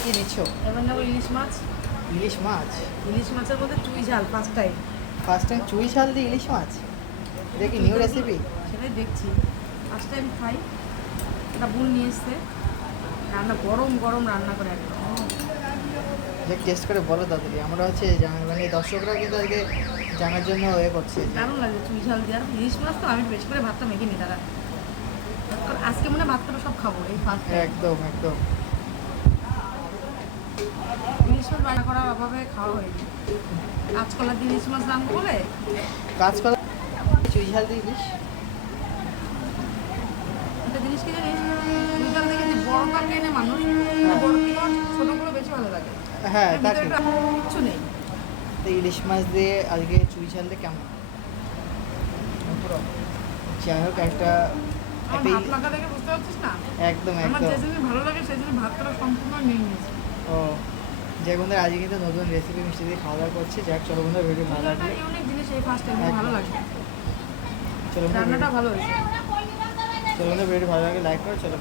কি নিচ্ছ? এবার নেবো ইলিশ মাছ। ইলিশ মাছ? ইলিশ মাছের মধ্যে চুই ঝাল ফার্স্ট টাইম। ফার্স্ট টাইম চুই ঝাল দিয়ে ইলিশ মাছ? এটা কি নিউ রেসিপি? সেটাই দেখছি, ফার্স্ট টাইম খাই। একটা বোন নিয়ে এসছে, রান্না গরম গরম রান্না করে একদম। যে টেস্ট করে বলো তাড়াতাড়ি, আমরা হচ্ছে মানে দর্শকরা কিন্তু আজকে জানার জন্য এ করছে। দারুণ লাগে চুই ঝাল দিয়ে। আর ইলিশ মাছ তো আমি বেশি করে ভাতটা মেখে নিই দাদা, কারণ আজকে মনে হয় ভাতটা সব খাবো এই ফার্স্ট টাইম। একদম একদম। ইলিশ মাছ রান্না করার অভাবে খাওয়া হয়নি। কাঁচকলা দিয়ে ইলিশ মাছ রান্না বলে কাঁচকলা চুই ঝাল দিয়ে ইলিশ? একটা জিনিস কি জানিস, চুই ঝাল দেখে যে বড়টা কেনে মানুষ, বড় থেকে ছোটোগুলো বেশি ভালো লাগে। হ্যাঁ তা ভিতরে ঠিক। কিচ্ছু নেই। তো ইলিশ মাছ দিয়ে আজকে চুই ঝাল দিয়ে কেমন? যাই হোক একটা আমার ভাত মাখা দেখে বুঝতে পারছিস না? একদম আমার একদম। যে জিনিস ভালো লাগে সেই জিনিস ভাতটা সম্পূর্ণ নিয়ে নিয়েছি। ও যে বন্ধুরা আজকে কিন্তু নতুন রেসিপি মিষ্টি দিয়ে খাওয়া দাওয়া করছে, যাক চলো বন্ধুরা ভিডিও ভালো লাগবে। ইউনিক জিনিস এই ফার্স্ট টাইম, ভালো লাগে। চলো রান্নাটা ভালো হয়েছে। চলো বন্ধুরা ভিডিও ভালো লাগে লাইক করো, চলো।